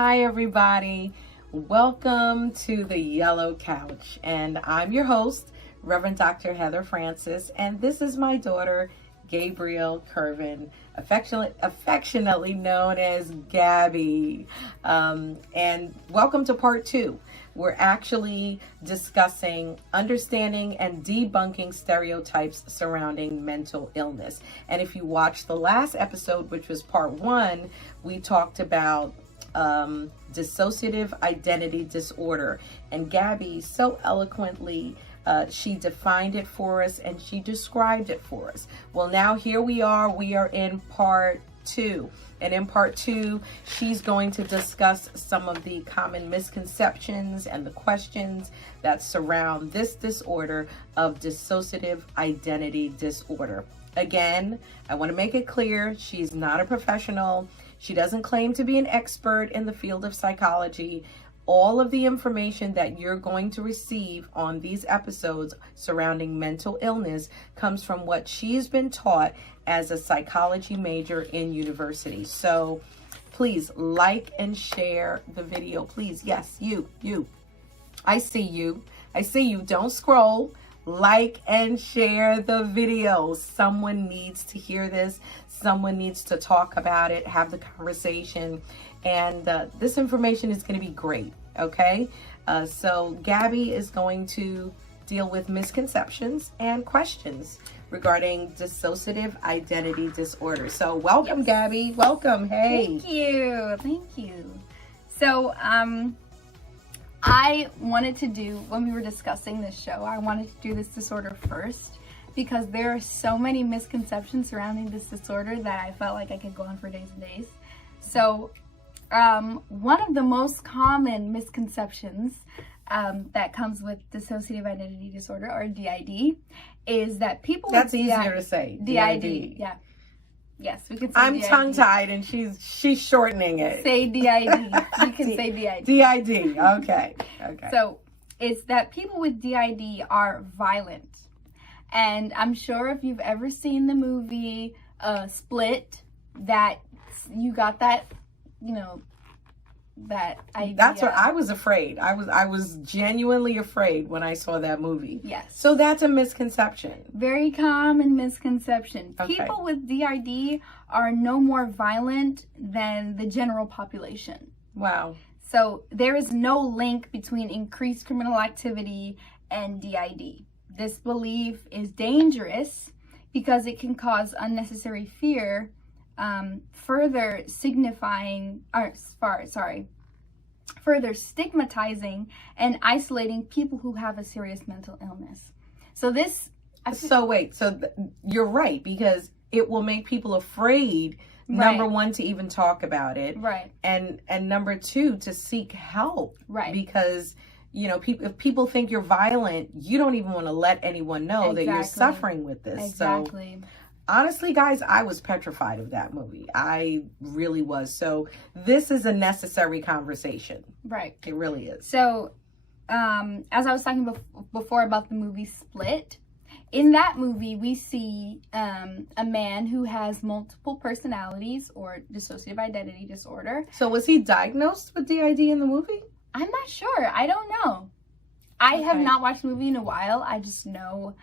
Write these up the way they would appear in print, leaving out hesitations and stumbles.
Hi everybody. Welcome to the Yellow Couch, and I'm your host, Reverend Dr. Heather Francis, and this is my daughter, Gabrielle Curvin, affectionately known as Gabby. And welcome to part 2. We're actually discussing understanding and debunking stereotypes surrounding mental illness. And if you watched the last episode, which was part 1, we talked about dissociative identity disorder. And Gabby so eloquently she defined it for us and she described it for us. Well, now here we are in part 2. And in part 2, she's going to discuss some of the common misconceptions and the questions that surround this disorder of dissociative identity disorder. Again, I want to make it clear, she's not a professional. She doesn't claim to be an expert in the field of psychology. All of the information that you're going to receive on these episodes surrounding mental illness comes from what she's been taught as a psychology major in university. So please like and share the video. Please, yes, you. I see you. Don't scroll. Like and share the video. Someone needs to hear this. Someone needs to talk about it, have the conversation. And this information is going to be great, okay? So Gabby is going to deal with misconceptions and questions regarding dissociative identity disorder. So welcome, yes. Gabby. Welcome. Hey. Thank you. So I wanted to do, when we were discussing this show, I wanted to do this disorder first because there are so many misconceptions surrounding this disorder that I felt like I could go on for days and days. So one of the most common misconceptions that comes with dissociative identity disorder, or DID, is that people That's easier to say. DID. Yeah. Yes, we can say I'm DID. tongue-tied and she's shortening it. Say DID. You can say DID. DID. Okay. So it's that people with DID are violent. And I'm sure if you've ever seen the movie Split, that you got that, that idea. That's what I was afraid. I was genuinely afraid when I saw that movie. Yes. So that's a misconception. Very common misconception. Okay. People with DID are no more violent than the general population. Wow. So there is no link between increased criminal activity and DID. This belief is dangerous because it can cause unnecessary fear, further stigmatizing and isolating people who have a serious mental illness. So you're right, because it will make people afraid, right. Number one, to even talk about it. Right. And number two, to seek help. Right. Because, if people think you're violent, you don't even want to let anyone know that you're suffering with this. Exactly. So, honestly, guys, I was petrified of that movie. I really was. So this is a necessary conversation. Right. It really is. So as I was talking before about the movie Split, in that movie, we see a man who has multiple personalities, or dissociative identity disorder. So was he diagnosed with DID in the movie? I'm not sure. I don't know. I have not watched the movie in a while. I just know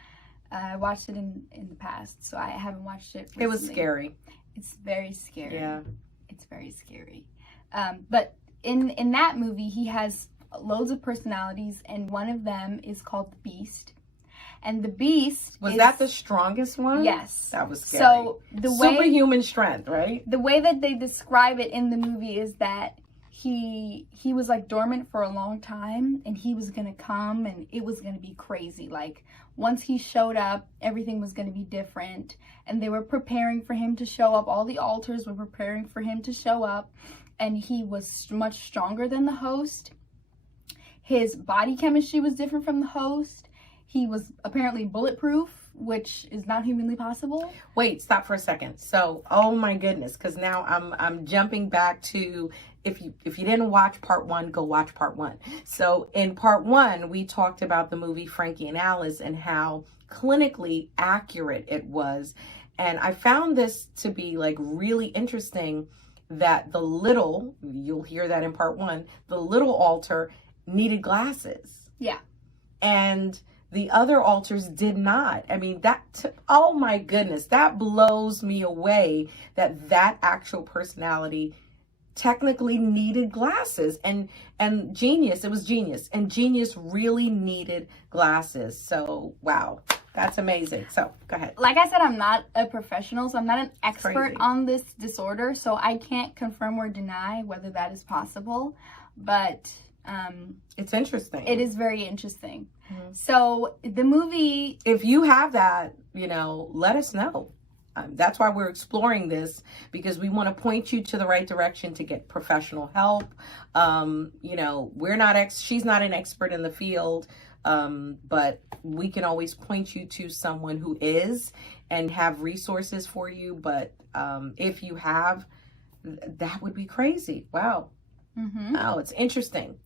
I watched it in the past, so I haven't watched it recently. It was scary. It's very scary. Yeah. It's very scary. But in that movie, he has loads of personalities, and one of them is called the Beast. And the Beast was that the strongest one? Yes. That was scary. So the way superhuman strength, right? The way that they describe it in the movie is that he was like dormant for a long time, and he was gonna come, and it was gonna be crazy. Like once he showed up, everything was gonna be different, and they were preparing for him to show up. All the altars were preparing for him to show up, and he was much stronger than the host. His body chemistry was different from the host. He was apparently bulletproof, which is not humanly possible. Wait, stop for a second. So, oh my goodness, because now I'm jumping back to, if you didn't watch part 1, go watch part 1. So in part 1, we talked about the movie Frankie and Alice and how clinically accurate it was. And I found this to be like really interesting that the little, you'll hear that in part 1, the little alter needed glasses. Yeah. And the other alters did not. I mean, oh my goodness, that blows me away that actual personality technically needed glasses, and Genius, it was Genius, and Genius really needed glasses. So wow, that's amazing. So go ahead. Like I said, I'm not a professional, so I'm not an expert Crazy. on this disorder, so I can't confirm or deny whether that is possible, but it's interesting. it is very interesting. So the movie, if you have that, let us know. That's why we're exploring this, because we want to point you to the right direction to get professional help. We're not she's not an expert in the field, but we can always point you to someone who is and have resources for you. But if you have, that would be crazy. Wow. Oh, it's interesting.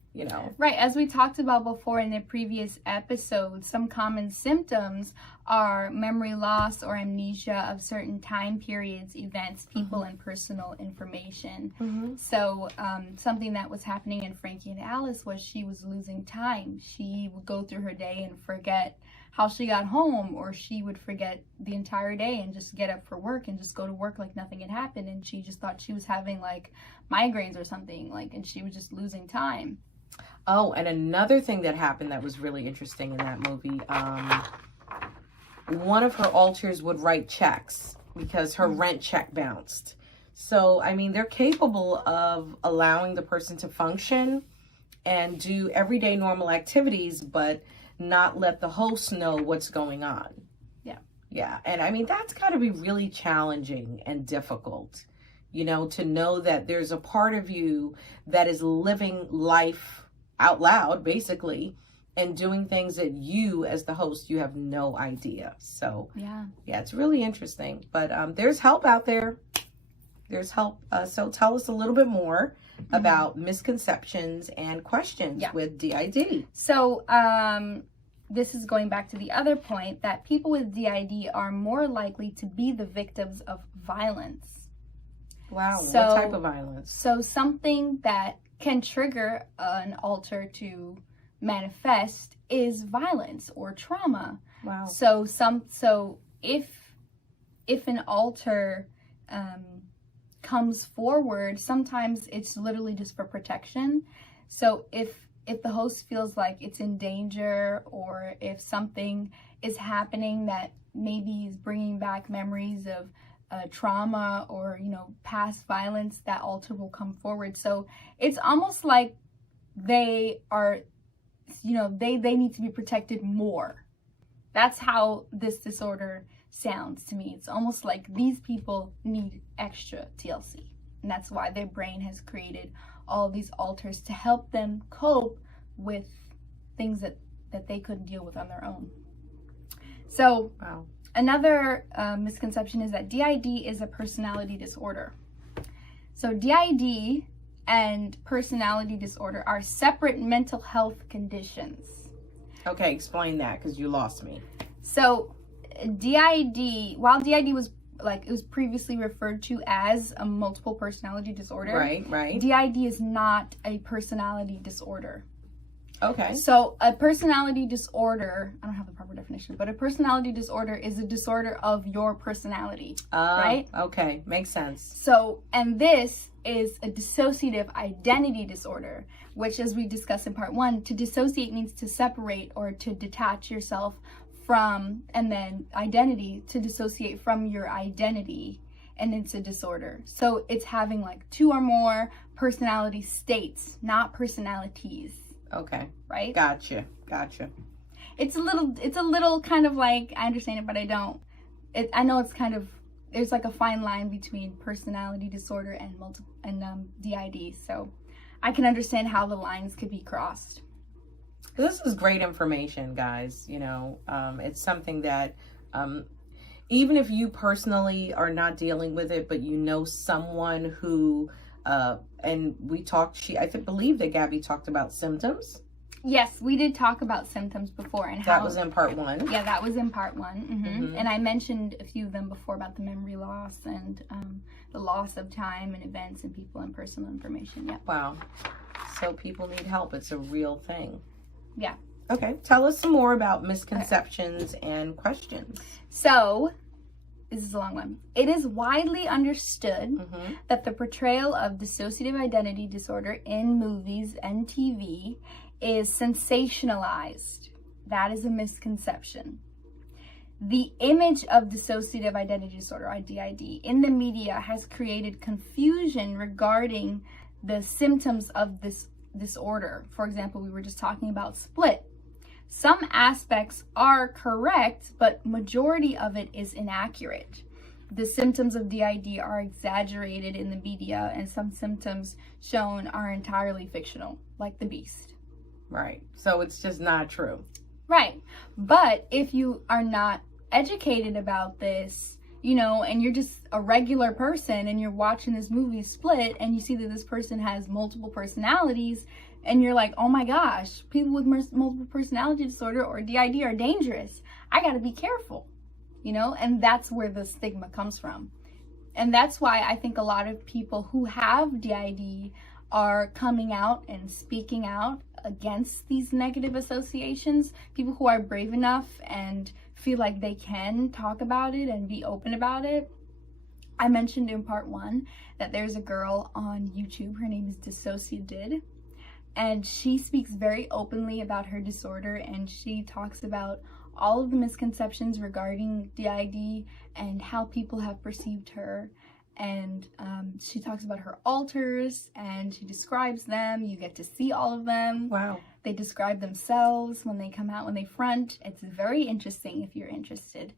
Right, as we talked about before in the previous episode, some common symptoms are memory loss or amnesia of certain time periods, events, people, and personal information. So something that was happening in Frankie and Alice was she was losing time. She would go through her day and forget how she got home, or she would forget the entire day and just get up for work and just go to work like nothing had happened, and she just thought she was having like migraines or something, and she was just losing time. Oh, and another thing that happened that was really interesting in that movie, one of her alters would write checks because her rent check bounced. So, I mean, they're capable of allowing the person to function and do everyday normal activities, but not let the host know what's going on. Yeah. And I mean, that's got to be really challenging and difficult, to know that there's a part of you that is living life out loud, basically, and doing things that you, as the host, you have no idea. So yeah, it's really interesting. But there's help out there. There's help. So tell us a little bit more about misconceptions and questions with DID. So this is going back to the other point that people with DID are more likely to be the victims of violence. Wow. So, what type of violence? So something that can trigger an alter to manifest is violence or trauma. Wow. So if an alter comes forward, sometimes it's literally just for protection. So if the host feels like it's in danger, or if something is happening that maybe is bringing back memories of trauma or past violence, that alter will come forward. So it's almost like they are, they need to be protected more. That's how this disorder sounds to me. It's almost like these people need extra TLC, and that's why their brain has created all these alters to help them cope with things that they couldn't deal with on their own. So wow. Another misconception is that DID is a personality disorder. So DID and personality disorder are separate mental health conditions. Okay, explain that, because you lost me. So DID, while DID was it was previously referred to as a multiple personality disorder. Right. DID is not a personality disorder. Okay. So a personality disorder, I don't have the proper definition, but a personality disorder is a disorder of your personality, right? Okay, makes sense. So, and this is a dissociative identity disorder, which, as we discussed in part 1, to dissociate means to separate or to detach yourself from, and then identity, to dissociate from your identity, and it's a disorder. So it's having like 2 or more personality states, not personalities. Okay. Right? Gotcha. It's a little kind of like, I understand it, but I don't. I know it's kind of, there's like a fine line between personality disorder and DID. So I can understand how the lines could be crossed. This is great information, guys. It's something that even if you personally are not dealing with it, but someone who, and we talked, believe that Gabby talked about symptoms. Yes, we did talk about symptoms before and how That was in part 1. Yeah, that was in part 1. And I mentioned a few of them before about the memory loss and the loss of time and events and people and personal information. Yeah. Wow. So people need help. It's a real thing. Yeah. Okay. Tell us some more about misconceptions and questions. So, this is a long one. It is widely understood that the portrayal of dissociative identity disorder in movies and TV is sensationalized. That is a misconception. The image of dissociative identity disorder, or DID, in the media has created confusion regarding the symptoms of this disorder. For example, we were just talking about split. Some aspects are correct, but majority of it is inaccurate. The symptoms of DID are exaggerated in the media, and some symptoms shown are entirely fictional, like the Beast. Right. So it's just not true. Right. But if you are not educated about this, you know, and you're just a regular person and you're watching this movie Split and you see that this person has multiple personalities and you're like, oh my gosh, people with multiple personality disorder or DID are dangerous. I got to be careful, you know, and that's where the stigma comes from. And that's why I think a lot of people who have DID are coming out and speaking out against these negative associations. People who are brave enough and feel like they can talk about it and be open about it. I mentioned in part 1 that there's a girl on YouTube, her name is Dissociated, and she speaks very openly about her disorder, and she talks about all of the misconceptions regarding DID and how people have perceived her. And she talks about her alters and she describes them. You get to see all of them. Wow. They describe themselves when they come out, when they front. It's very interesting if you're interested.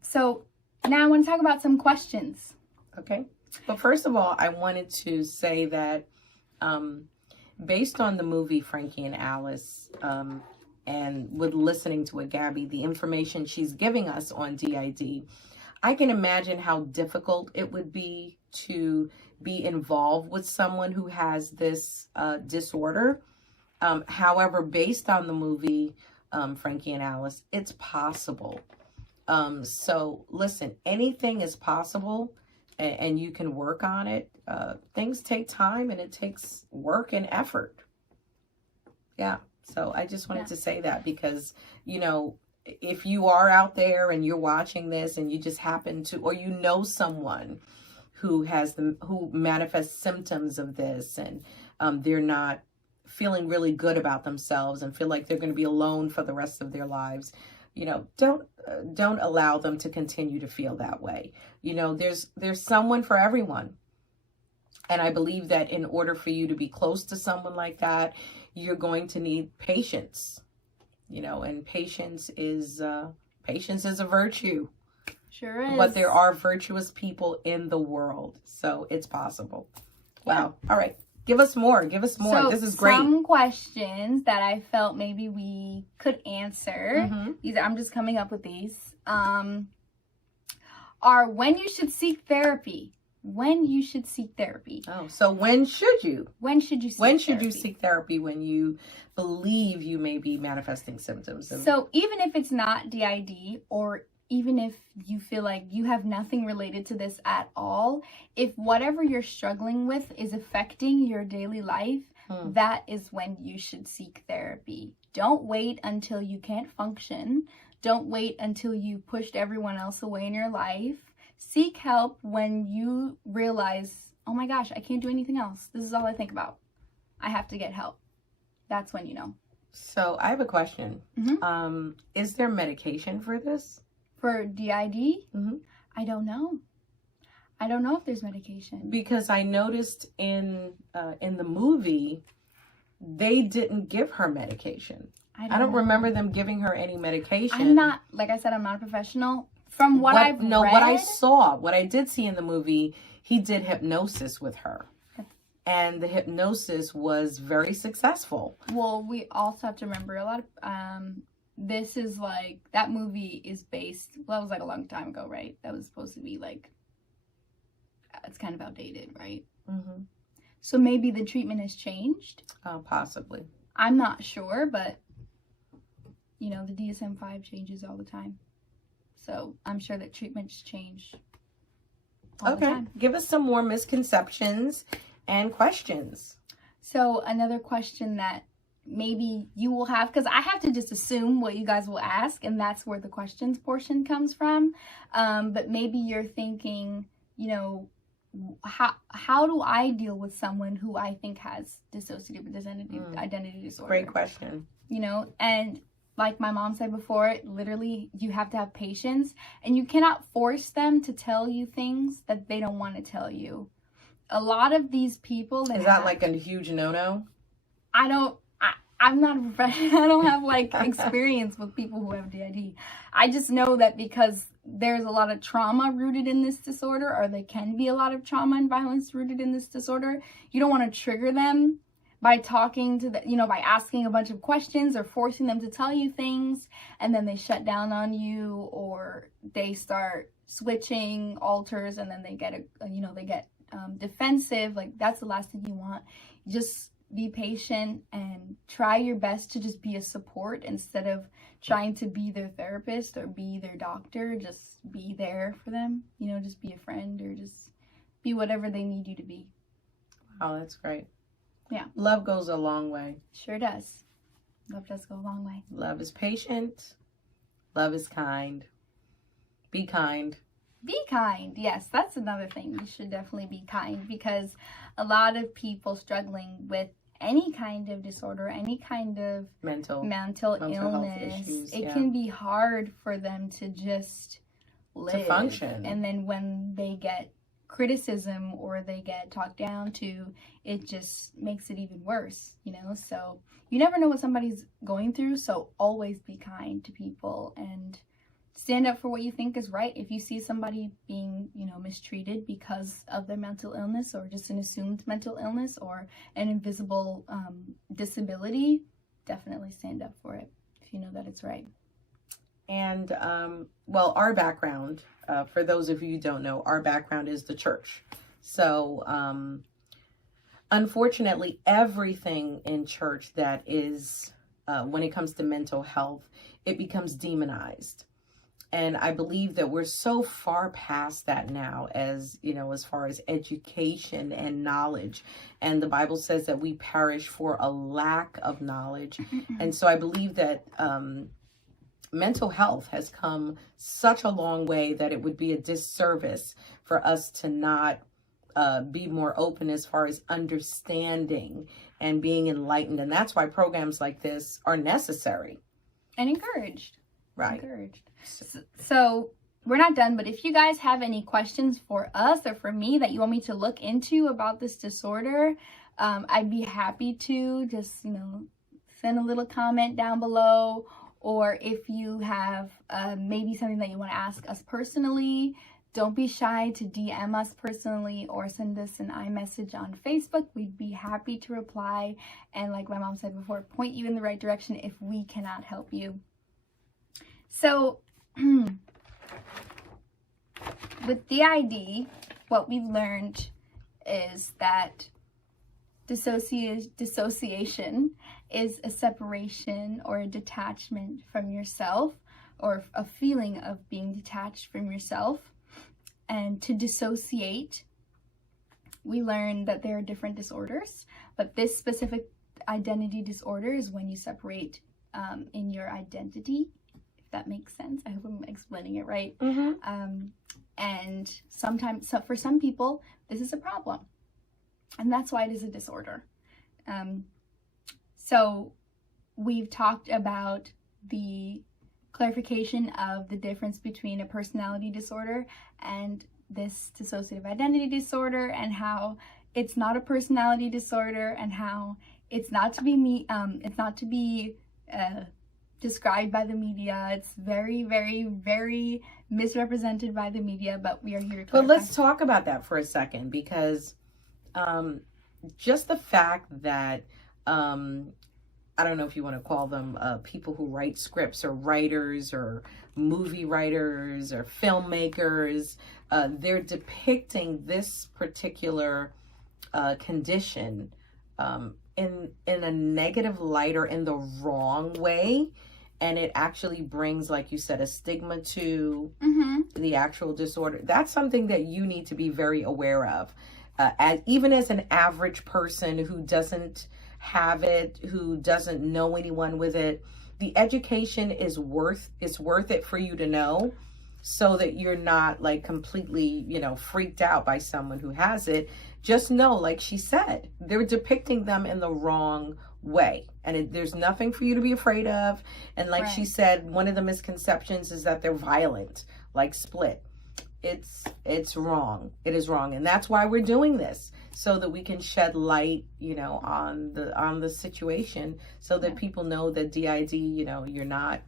So now I want to talk about some questions. Okay. But first of all, I wanted to say that based on the movie Frankie and Alice, and with listening to Gabby, the information she's giving us on DID, I can imagine how difficult it would be to be involved with someone who has this disorder. However, based on the movie Frankie and Alice, it's possible. So listen, anything is possible and you can work on it. Things take time and it takes work and effort. Yeah. So I just wanted to say that because, you know, if you are out there and you're watching this and you just happen to, or you know someone who has who manifests symptoms of this and they're not feeling really good about themselves and feel like they're going to be alone for the rest of their lives, you know, don't allow them to continue to feel that way. You know, there's someone for everyone. And I believe that in order for you to be close to someone like that, you're going to need patience. You know, and patience is a virtue. Sure is. But there are virtuous people in the world, so it's possible. Wow. All right. Give us more. Give us more. So this is great. Some questions that I felt maybe we could answer. These I'm just coming up with these. Are when you should seek therapy. When you should seek therapy. Oh, so when should you? When should you seek When therapy? should you seek therapy when you believe you may be manifesting symptoms? So even if it's not DID, or even if you feel like you have nothing related to this at all, if whatever you're struggling with is affecting your daily life, that is when you should seek therapy. Don't wait until you can't function. Don't wait until you pushed everyone else away in your life. Seek help when you realize, oh my gosh, I can't do anything else. This is all I think about. I have to get help. That's when you know. So I have a question. Is there medication for this? For DID? I don't know. I don't know if there's medication. Because I noticed in the movie, they didn't give her medication. I don't remember them giving her any medication. I'm not, like I said, I'm not a professional. From what I've read. What I saw, what I did see in the movie, he did hypnosis with her. And the hypnosis was very successful. Well, we also have to remember a lot of, this is like, that movie is based, well, that was like a long time ago, right? That was supposed to be like, it's kind of outdated, right? So maybe the treatment has changed? Possibly. I'm not sure, but you know, the DSM-5 changes all the time. So I'm sure that treatments change all the time. Give us some more misconceptions and questions. So another question that maybe you will have, because I have to just assume what you guys will ask, and that's where the questions portion comes from. But maybe you're thinking, you know, how do I deal with someone who I think has dissociative identity disorder? Great question. You know, and like my mom said before, literally you have to have patience, and you cannot force them to tell you things that they don't want to tell you. A lot of these people is that like a huge no-no? I'm not a professional. I don't have like experience with people who have DID. I just know that because there's a lot of trauma rooted in this disorder, or there can be a lot of trauma and violence rooted in this disorder. You don't want to trigger them by talking to by asking a bunch of questions or forcing them to tell you things, and then they shut down on you, or they start switching alters, and then they get defensive. Like, that's the last thing you want. Just be patient and try your best to just be a support instead of trying to be their therapist or be their doctor. Just be there for them, just be a friend, or just be whatever they need you to be. Oh, that's great. Yeah. Love goes a long way. Sure does. Love does go a long way. Love is patient. Love is kind. Be kind. Be kind. Yes, that's another thing. You should definitely be kind, because a lot of people struggling with any kind of disorder, any kind of mental illness, issues, it can be hard for them to just live. To function. And then when they get criticism or they get talked down to, it just makes it even worse, So you never know what somebody's going through, so always be kind to people and stand up for what you think is right. If you see somebody being, mistreated because of their mental illness, or just an assumed mental illness, or an invisible disability, definitely stand up for it if you know that it's right. And, our background, for those of you who don't know, our background is the church. So, unfortunately, everything in church that is, when it comes to mental health, it becomes demonized. And I believe that we're so far past that now, as far as education and knowledge. And the Bible says that we perish for a lack of knowledge. And so I believe that mental health has come such a long way that it would be a disservice for us to not be more open as far as understanding and being enlightened. And that's why programs like this are necessary. And encouraged. Right. Encouraged. So we're not done, but if you guys have any questions for us or for me that you want me to look into about this disorder, I'd be happy to just, send a little comment down below. Or if you have maybe something that you want to ask us personally, don't be shy to DM us personally or send us an iMessage on Facebook. We'd be happy to reply. And like my mom said before, point you in the right direction if we cannot help you. So with DID, what we've learned is that dissociation is a separation or a detachment from yourself, or a feeling of being detached from yourself. And to dissociate, we learned that there are different disorders, but this specific identity disorder is when you separate in your identity. That makes sense. I hope I'm explaining it right. Mm-hmm. And sometimes, for some people, this is a problem, and that's why it is a disorder. So we've talked about the clarification of the difference between a personality disorder and this dissociative identity disorder, and how it's not a personality disorder, and how it's not to be described by the media. It's very, very, very misrepresented by the media, but we are here to clarify. But let's talk about that for a second, because just the fact that I don't know if you want to call them people who write scripts, or writers, or movie writers, or filmmakers, they're depicting this particular condition in a negative light or in the wrong way, and it actually brings, like you said, a stigma to the actual disorder. That's something that you need to be very aware of, even as an average person who doesn't have it, who doesn't know anyone with it. The education is worth it for you to know, so that you're not like completely, freaked out by someone who has it. Just know, like she said, they're depicting them in the wrong way. And there's nothing for you to be afraid of. And like she said, one of the misconceptions is that they're violent, like Split. It's wrong. It is wrong. And that's why we're doing this, so that we can shed light, on the situation, so that people know that DID, you're not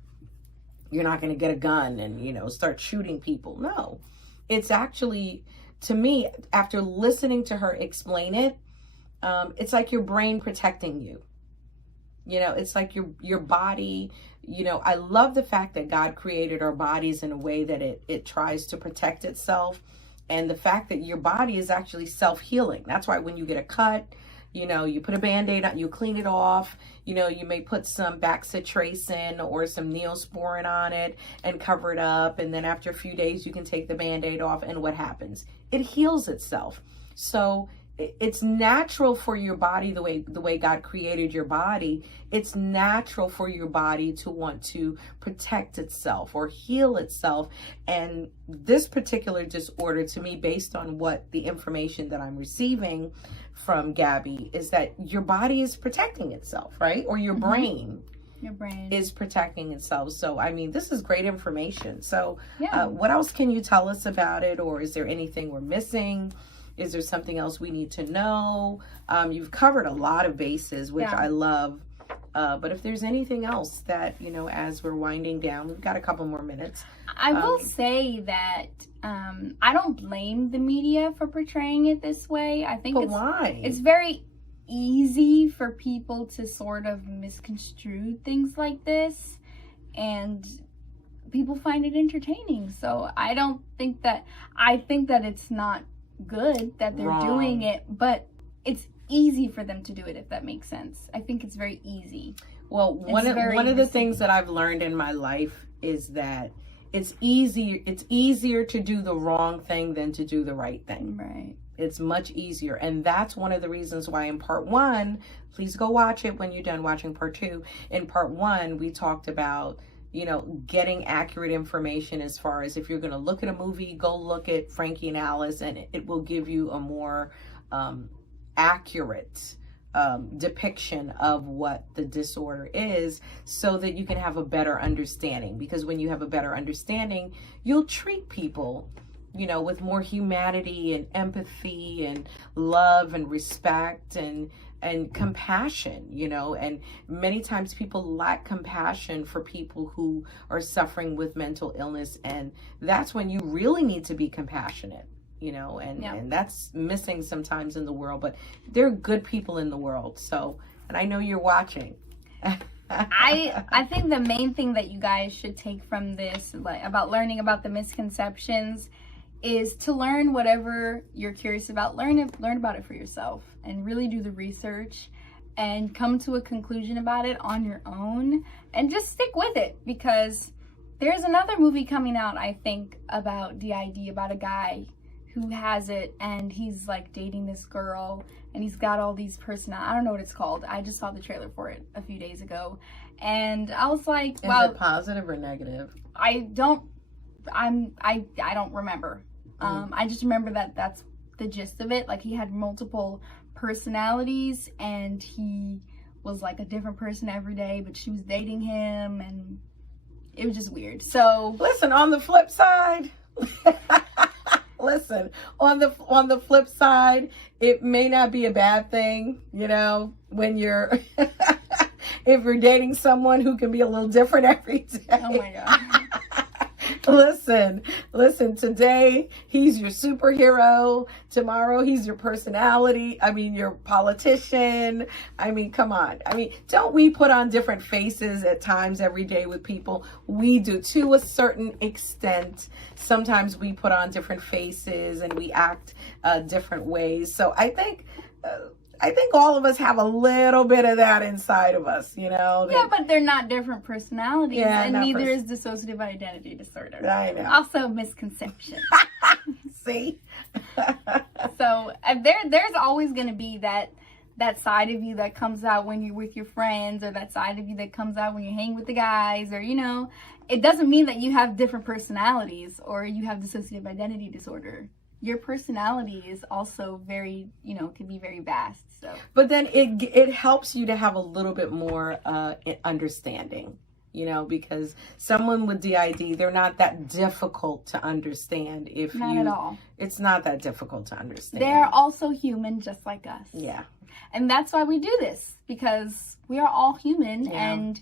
going to get a gun and, start shooting people. No, it's actually, to me, after listening to her explain it, it's like your brain protecting you. It's like your body. I love the fact that God created our bodies in a way that it tries to protect itself. And the fact that your body is actually self-healing. That's why when you get a cut, you put a Band-Aid on, you clean it off, you may put some Bacitracin or some Neosporin on it and cover it up. And then after a few days, you can take the Band-Aid off, and what happens? It heals itself. So it's natural for your body, the way God created your body. It's natural for your body to want to protect itself or heal itself. And this particular disorder, to me, based on what the information that I'm receiving from Gabby, is that your body is protecting itself, right? Or your brain. Your brain is protecting itself. So, I mean, this is great information. So, what else can you tell us about it? Or is there anything we're missing? Is there something else we need to know? You've covered a lot of bases, which I love. But if there's anything else that, as we're winding down, we've got a couple more minutes. I will say that I don't blame the media for portraying it this way. I think why? It's very easy for people to sort of misconstrue things like this, and people find it entertaining. So I think that it's not good that they're doing it, but it's easy for them to do it, if that makes sense. I think it's very easy. Well, one of the things that I've learned in my life is that it's easier to do the wrong thing than to do the right thing. Right. It's much easier. And that's one of the reasons why in part 1, please go watch it when you're done watching part 2. In part 1, we talked about getting accurate information, as far as if you're going to look at a movie, go look at Frankie and Alice, and it will give you a more accurate depiction of what the disorder is, so that you can have a better understanding. Because when you have a better understanding, you'll treat people, with more humanity and empathy and love and respect and compassion, and many times people lack compassion for people who are suffering with mental illness, and that's when you really need to be compassionate, and that's missing sometimes in the world. But there are good people in the world, so, and I know you're watching. I think the main thing that you guys should take from this, like about learning about the misconceptions, is to learn whatever you're curious about. Learn about it for yourself, and really do the research and come to a conclusion about it on your own, and just stick with it. Because there's another movie coming out, I think, about DID, about a guy who has it, and he's like dating this girl, and he's got all these I don't know what it's called. I just saw the trailer for it a few days ago, and I was like, wow. Is it positive or negative? I don't remember. I just remember that that's the gist of it. Like, he had multiple personalities, and he was like a different person every day, but she was dating him, and it was just weird. So listen, on the flip side, on the flip side, it may not be a bad thing, when you're if you're dating someone who can be a little different every day. Oh my God. Listen, today he's your superhero. Tomorrow he's your personality. I mean, your politician. I mean, come on. I mean, don't we put on different faces at times every day with people? We do, to a certain extent. Sometimes we put on different faces and we act different ways. So I think I think all of us have a little bit of that inside of us, you know. Yeah, but they're not different personalities, Yeah, and neither is dissociative identity disorder. I know. Also, misconception. See? So there's always going to be that side of you that comes out when you're with your friends, or that side of you that comes out when you hang with the guys, or, you know, it doesn't mean that you have different personalities or you have dissociative identity disorder. Your personality is also very, you know, can be very vast. So, but then it helps you to have a little bit more understanding, you know, because someone with DID, they're not that difficult to understand. Not at all. It's not that difficult to understand. They're also human, just like us. Yeah. And that's why we do this, because we are all human. Yeah. And,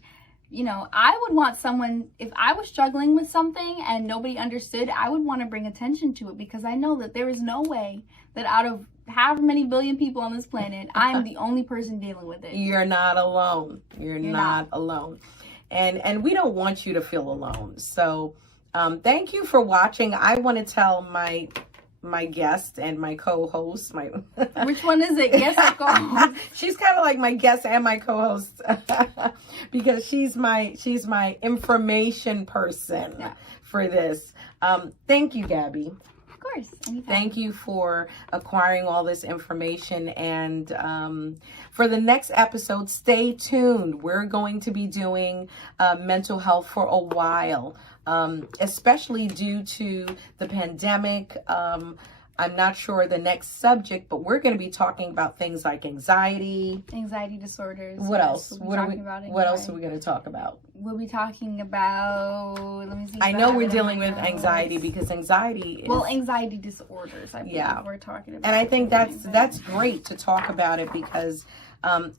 you know, I would want someone, if I was struggling with something and nobody understood, I would want to bring attention to it, because I know that there is no way that out of however many billion people on this planet, I'm the only person dealing with it. You're not alone. You're not alone. And we don't want you to feel alone. So thank you for watching. I want to tell my guest and my co-host, which one is it? Guest or co-host? She's kind of like my guest and my co-host because she's my information person for this. Thank you, Gabby. Of course. Anytime. Thank you for acquiring all this information. And for the next episode, stay tuned. We're going to be doing mental health for a while. Especially due to the pandemic. I'm not sure the next subject, but we're going to be talking about things like anxiety disorders. What else? What else are we going to talk about? We'll be talking about, let me see. I know we're dealing with anxiety, because anxiety is... Well, anxiety disorders, I believe we're talking about. And I think that's great to talk about it, because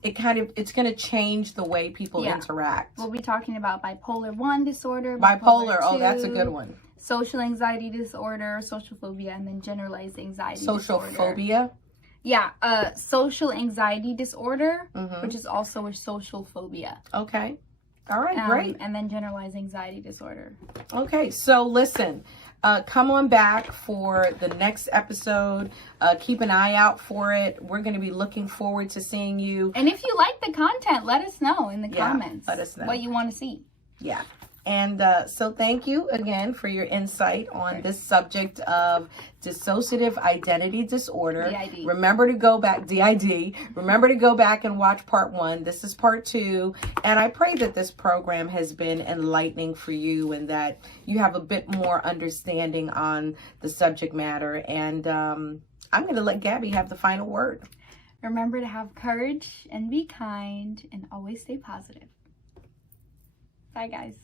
it's going to change the way people interact. We'll be talking about bipolar 1 disorder. Bipolar, 2, oh, that's a good one. Social anxiety disorder, social phobia, and then generalized anxiety social disorder. Phobia? Yeah, social anxiety disorder, which is also a social phobia. Okay. All right, great. And then generalized anxiety disorder. Okay, so listen. Come on back for the next episode. Keep an eye out for it. We're going to be looking forward to seeing you. And if you like the content, let us know in the comments. Let us know what you want to see. Yeah. And so thank you again for your insight on this subject of dissociative identity disorder. DID. Remember to go back, DID. Remember to go back and watch part 1. This is part 2. And I pray that this program has been enlightening for you, and that you have a bit more understanding on the subject matter. And I'm going to let Gabby have the final word. Remember to have courage and be kind and always stay positive. Bye, guys.